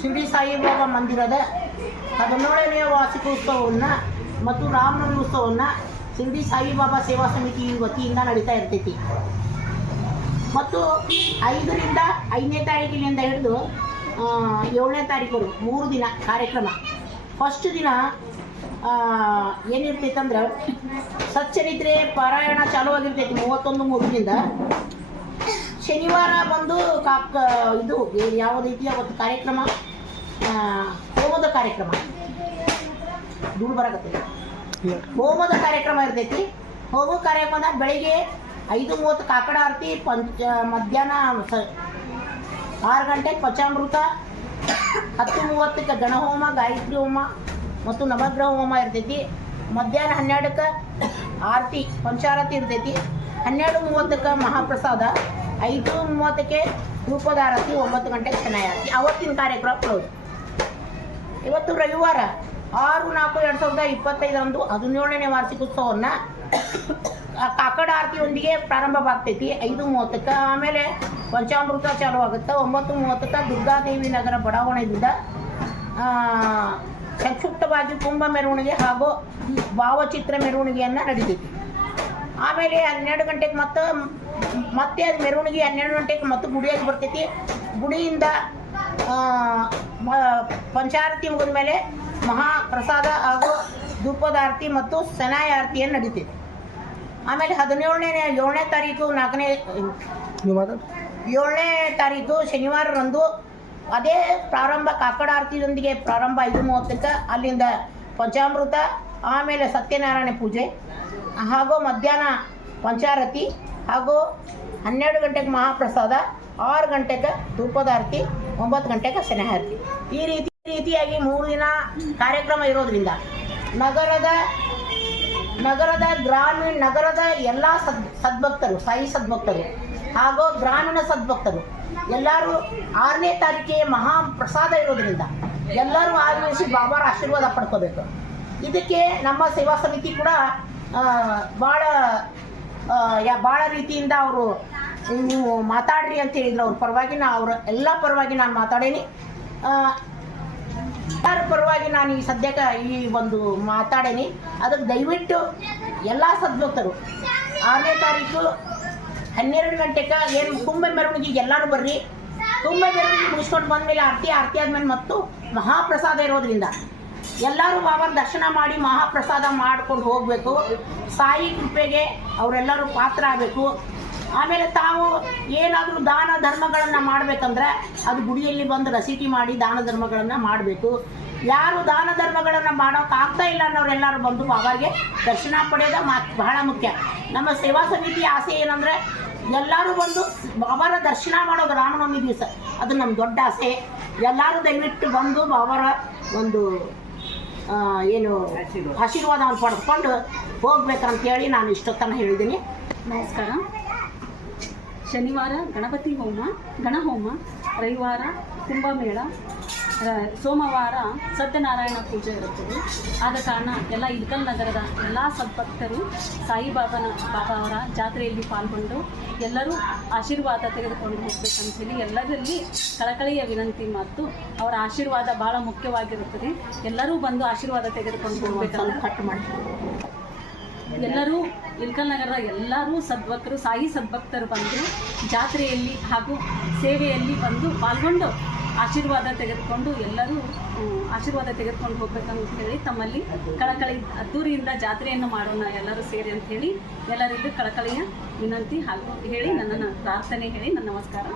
ಶಿರಡಿ ಸಾಯಿಬಾಬಾ ಮಂದಿರದ 17ನೇ ವಾರ್ಷಿಕೋತ್ಸವವನ್ನು ಮತ್ತು ರಾಮನವಮಿ ಉತ್ಸವವನ್ನು ಶಿರಡಿ ಸಾಯಿಬಾಬಾ ಸೇವಾ ಸಮಿತಿ ವತಿಯಿಂದ ನಡೀತಾ ಇರ್ತೈತಿ. ಮತ್ತು 5ನೇ ತಾರೀಕಿನಿಂದ ಹಿಡಿದು 7ನೇ ತಾರೀಕು 3 ದಿನ ಕಾರ್ಯಕ್ರಮ. ಫಸ್ಟ್ ದಿನ ಏನಿರ್ತೈತಂದ್ರೆ ಸಚ್ಚರಿತ್ರೆ ಪಾರಾಯಣ ಚಾಲೂ ಆಗಿರ್ತೈತಿ 31/3ರಿಂದ. ಶನಿವಾರ ಬಂದು ಇದು ಯಾವ ರೀತಿಯ ಒಂದು ಕಾರ್ಯಕ್ರಮ, ಹೋಮದ ಕಾರ್ಯಕ್ರಮ, ಧೂಳು ಬರಕತ್ತೈತಿ, ಹೋಮದ ಕಾರ್ಯಕ್ರಮ ಇರ್ತೈತಿ. ಹೋಮ ಕಾರ್ಯಕ್ರಮ ಬೆಳಿಗ್ಗೆ 5:30 ಕಾಕಡ ಆರತಿ, ಮಧ್ಯಾಹ್ನ 6 ಗಂಟೆಗೆ ಪಂಚಾಮೃತ, 10:30ಕ್ಕೆ ಗಣಹೋಮ, ಗಾಯತ್ರಿ ಹೋಮ ಮತ್ತು ನವಗ್ರಹ ಹೋಮ ಇರ್ತೈತಿ. ಮಧ್ಯಾಹ್ನ 12ಕ್ಕೆ ಆರತಿ, ಪಂಚಾರತಿ ಇರ್ತೈತಿ. 12:30ಕ್ಕೆ ಮಹಾಪ್ರಸಾದ, 5:30ಕ್ಕೆ ಧೂಪದಾರತಿ, 9 ಗಂಟೆಗೆ ಶನಾಯ ಆರತಿ. ಅವತ್ತಿನ ಕಾರ್ಯಕ್ರಮ ಕ್ಲೋಸ್. ಇವತ್ತು ರವಿವಾರ 6/4/2025 17ನೇ ವಾರ್ಷಿಕೋತ್ಸವವನ್ನು ಕಾಕಡ ಆರತಿಯೊಂದಿಗೆ ಪ್ರಾರಂಭವಾಗ್ತೈತಿ 5:30ಕ್ಕೆ. ಆಮೇಲೆ ಪಂಚಾಮೃತ ಚಾಲು ಆಗುತ್ತೆ 9:30ಕ್ಕೆ. ದುರ್ಗಾದೇವಿ ನಗರ ಬಡಾವಣೆಯಿಂದ ಸಂಕ್ಷಿಪ್ತವಾಗಿ ಕುಂಭ ಮೆರವಣಿಗೆ ಹಾಗೂ ಭಾವಚಿತ್ರ ಮೆರವಣಿಗೆಯನ್ನು ನಡೀತೈತಿ. ಆಮೇಲೆ 12 ಗಂಟೆಗೆ ಮತ್ತೆ ಅದು ಮೆರವಣಿಗೆ 12 ಗಂಟೆಗೆ ಮತ್ತೆ ಗುಡಿಯಾಗಿ ಬರ್ತೈತಿ. ಗುಡಿಯಿಂದ ಪಂಚಾರತಿ ಮುಗಿದ ಮೇಲೆ ಮಹಾಪ್ರಸಾದ ಹಾಗೂ ಧೂಪದಾರತಿ ಮತ್ತು ಶನಾಯ ಆರತಿಯನ್ನು ನಡೀತೈತಿ. ಆಮೇಲೆ 7ನೇ ತಾರೀಕು 7ನೇ ತಾರೀಕು ಶನಿವಾರರಂದು ಅದೇ ಪ್ರಾರಂಭ ಕಾಕಡ ಆರತಿಯೊಂದಿಗೆ ಪ್ರಾರಂಭ 5:30ಕ್ಕೆ. ಅಲ್ಲಿಂದ ಪಂಚಾಮೃತ, ಆಮೇಲೆ ಸತ್ಯನಾರಾಯಣ ಪೂಜೆ ಹಾಗೂ ಮಧ್ಯಾಹ್ನ ಪಂಚಾರತಿ ಹಾಗೂ 12 ಗಂಟೆಗೆ ಮಹಾಪ್ರಸಾದ, 6 ಗಂಟೆಗೆ ಧೂಪದಾರತಿ, 9 ಗಂಟೆಗೆ ಶನಾಯಾರತಿ. ಈ ರೀತಿಯಾಗಿ 3 ದಿನ ಕಾರ್ಯಕ್ರಮ ಇರೋದ್ರಿಂದ ನಗರದ ಎಲ್ಲ ಸದ್ಭಕ್ತರು, ಸಾಯಿ ಸದ್ಭಕ್ತರು ಹಾಗೂ ಗ್ರಾಮೀಣ ಸದ್ಭಕ್ತರು ಎಲ್ಲರೂ 6ನೇ ತಾರೀಕಿಗೆ ಮಹಾಪ್ರಸಾದ ಇರೋದ್ರಿಂದ ಎಲ್ಲರೂ ಆಗಮಿಸಿ ಬಾಬಾರ ಆಶೀರ್ವಾದ ಪಡ್ಕೋಬೇಕು. ಇದಕ್ಕೆ ನಮ್ಮ ಸೇವಾ ಸಮಿತಿ ಕೂಡ ಭಾಳ ರೀತಿಯಿಂದ ಅವರು ನೀವು ಮಾತಾಡ್ರಿ ಅಂತ ಹೇಳಿದ್ರು. ಅವ್ರ ಪರವಾಗಿ ಅವ್ರ ಎಲ್ಲ ಪರವಾಗಿ ನಾನು ಮಾತಾಡೇನಿ. ಎಲ್ಲರ ಪರವಾಗಿ ನಾನು ಈ ಸದ್ಯಕ್ಕೆ ಈ ಒಂದು ಮಾತಾಡೇನಿ. ಅದಕ್ಕೆ ದಯವಿಟ್ಟು ಎಲ್ಲ ಸದ್ಭಕ್ತರು 6ನೇ ತಾರೀಕು 12 ಗಂಟೆಗೆ ಏನು ಕುಂಭ ಮೆರವಣಿಗೆಗೆ ಎಲ್ಲರೂ ಬರ್ರಿ. ಕುಂಭ ಮೆರವಣಿಗೆ ಮುಗಿಸ್ಕೊಂಡು ಬಂದಮೇಲೆ ಆರತಿ ಆದಮೇಲೆ ಮತ್ತು ಮಹಾಪ್ರಸಾದ ಇರೋದ್ರಿಂದ ಎಲ್ಲರೂ ಬಾಬಾರ ದರ್ಶನ ಮಾಡಿ ಮಹಾಪ್ರಸಾದ ಮಾಡ್ಕೊಂಡು ಹೋಗಬೇಕು. ಸಾಯಿ ಕೃಪೆಗೆ ಅವರೆಲ್ಲರೂ ಪಾತ್ರ ಆಗಬೇಕು. ಆಮೇಲೆ ತಾವು ಏನಾದರೂ ದಾನ ಧರ್ಮಗಳನ್ನು ಮಾಡಬೇಕಂದ್ರೆ ಅದು ಗುಡಿಯಲ್ಲಿ ಬಂದು ರಸೀಟಿ ಮಾಡಿ ದಾನ ಧರ್ಮಗಳನ್ನು ಮಾಡಬೇಕು. ಯಾರು ದಾನ ಧರ್ಮಗಳನ್ನು ಮಾಡೋಕ್ಕಾಗ್ತಾ ಇಲ್ಲ ಅನ್ನೋರೆಲ್ಲರೂ ಬಂದು ಬಾಬಾಗೆ ದರ್ಶನ ಪಡೆಯೋದು ಬಹಳ ಮುಖ್ಯ. ನಮ್ಮ ಸೇವಾ ಸಮಿತಿ ಆಸೆ ಏನಂದರೆ ಎಲ್ಲರೂ ಬಂದು ಬಾಬಾರ ದರ್ಶನ ಮಾಡೋದು ರಾಮನವಮಿ ದಿವಸ. ಅದು ನಮ್ಮ ದೊಡ್ಡ ಆಸೆ. ಎಲ್ಲರೂ ದಯವಿಟ್ಟು ಬಂದು ಬಾಬಾರ ಒಂದು ಏನು ಆಶೀರ್ವಾದವನ್ನು ಪಡೆದುಕೊಂಡು ಹೋಗ್ಬೇಕಂತೇಳಿ ನಾನು ಇಷ್ಟೊತ್ತನ ಹೇಳಿದ್ದೀನಿ. ನಮಸ್ಕಾರ. ಶನಿವಾರ ಗಣಪತಿ ಹೋಮ, ಗಣಹೋಮ, ರವಿವಾರ ಕುಂಭಮೇಳ, ಸೋಮವಾರ ಸತ್ಯನಾರಾಯಣ ಪೂಜೆ ಇರುತ್ತದೆ. ಆದ ಕಾರಣ ಎಲ್ಲ ಇಲ್ಕಲ್ ನಗರದ ಎಲ್ಲ ಸದ್ಭಕ್ತರು ಸಾಯಿಬಾಬಾ ಅವರ ಜಾತ್ರೆಯಲ್ಲಿ ಪಾಲ್ಗೊಂಡು ಎಲ್ಲರೂ ಆಶೀರ್ವಾದ ತೆಗೆದುಕೊಂಡು ಹೋಗಬೇಕಂತೇಳಿ ಎಲ್ಲರಲ್ಲಿ ಕಳಕಳಿಯ ವಿನಂತಿ ಮತ್ತು ಅವರ ಆಶೀರ್ವಾದ ಭಾಳ ಮುಖ್ಯವಾಗಿರುತ್ತದೆ. ಎಲ್ಲರೂ ಬಂದು ಆಶೀರ್ವಾದ ತೆಗೆದುಕೊಂಡು ಹೋಗಬೇಕಂತ ಕಟ್ ಮಾಡಿ ಎಲ್ಲರೂ ಇಲ್ಕಲ್ ನಗರದ ಎಲ್ಲರೂ ಸದ್ಭಕ್ತರು, ಸಾಯಿ ಸದ್ಭಕ್ತರು ಬಂದು ಜಾತ್ರೆಯಲ್ಲಿ ಹಾಗೂ ಸೇವೆಯಲ್ಲಿ ಬಂದು ಪಾಲ್ಗೊಂಡು ಆಶೀರ್ವಾದ ತೆಗೆದುಕೊಂಡು ಎಲ್ಲರೂ ಆಶೀರ್ವಾದ ತೆಗೆದುಕೊಂಡು ಹೋಗ್ಬೇಕಂತ ಹೇಳಿ ತಮ್ಮಲ್ಲಿ ಕಳಕಳಿ ಅದ್ದೂರಿಯಿಂದ ಜಾತ್ರೆಯನ್ನು ಮಾಡೋಣ ಎಲ್ಲರೂ ಸೇರಿ ಅಂತ ಹೇಳಿ ಎಲ್ಲರಿಗೂ ಕಳಕಳಿಯ ವಿನಂತಿ ಹಾಗೂ ಹೇಳಿ ನನ್ನನ್ನು ಪ್ರಾರ್ಥನೆ ಹೇಳಿ ನನ್ನ ನಮಸ್ಕಾರ.